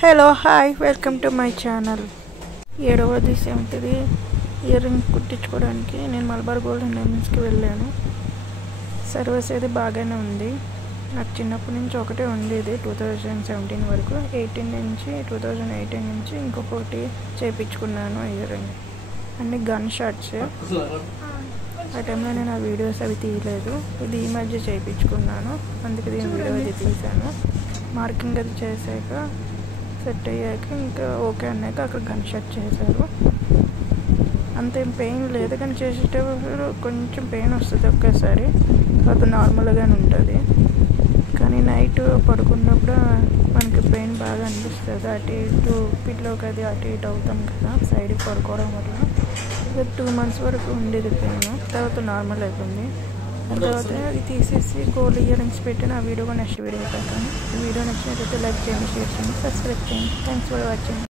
Hello hi welcome to my channel. 7వది 7th year ring కుట్టించుకోవడానికి నేను మలబార్ గోల్డ్ అండ్ డైమండ్స్కి వెళ్ళాను. సర్వీస్ అయితే బాగానే ఉంది. నాకు చిన్నప్పటి నుంచి ఒకటే ఉండేది 2017 వరకు. 18 నుంచి 2018 నుంచి ఇంకొకటి చేయించుకున్నాను ఇయర్ రింగ్. అన్ని గన్ షాట్స్. ఆ టైంలో నేను ఆ వీడియోస్ అవి తీయలేదు. ఇది ఈ మధ్య చేయించుకున్నాను, అందుకే దీని వీడియో అది తీశాను. మార్కింగ్ అది చేశాక సెట్ అయ్యాక ఇంకా ఓకే అన్నాక అక్కడ గన్ షాట్ చేశారు. అంతేం పెయిన్ లేదు, కానీ చేసేటప్పుడు కొంచెం పెయిన్ వస్తుంది ఒకేసారి, అది నార్మల్గానే ఉంటుంది. కానీ నైట్ పడుకున్నప్పుడు మనకి పెయిన్ బాగా అనిపిస్తుంది. అటు ఇటు పిల్లోకి అది అటు ఇటు అవుతాం కదా సైడ్కి పడుకోవడం వల్ల. 2 months వరకు ఉండేది పెయిన్, తర్వాత నార్మల్ అయిపోయింది. దాని తర్వాత అది తీసేసి గోల్డ్ ఇయర్ రింగ్స్ పెట్టిన ఆ వీడియో నెక్స్ట్ వీడియో పెడతాను. ఈ వీడియో నచ్చినట్లయితే లైక్ చేయండి, షేర్ చేయండి, సబ్స్క్రైబ్ చేయండి. Thanks for watching.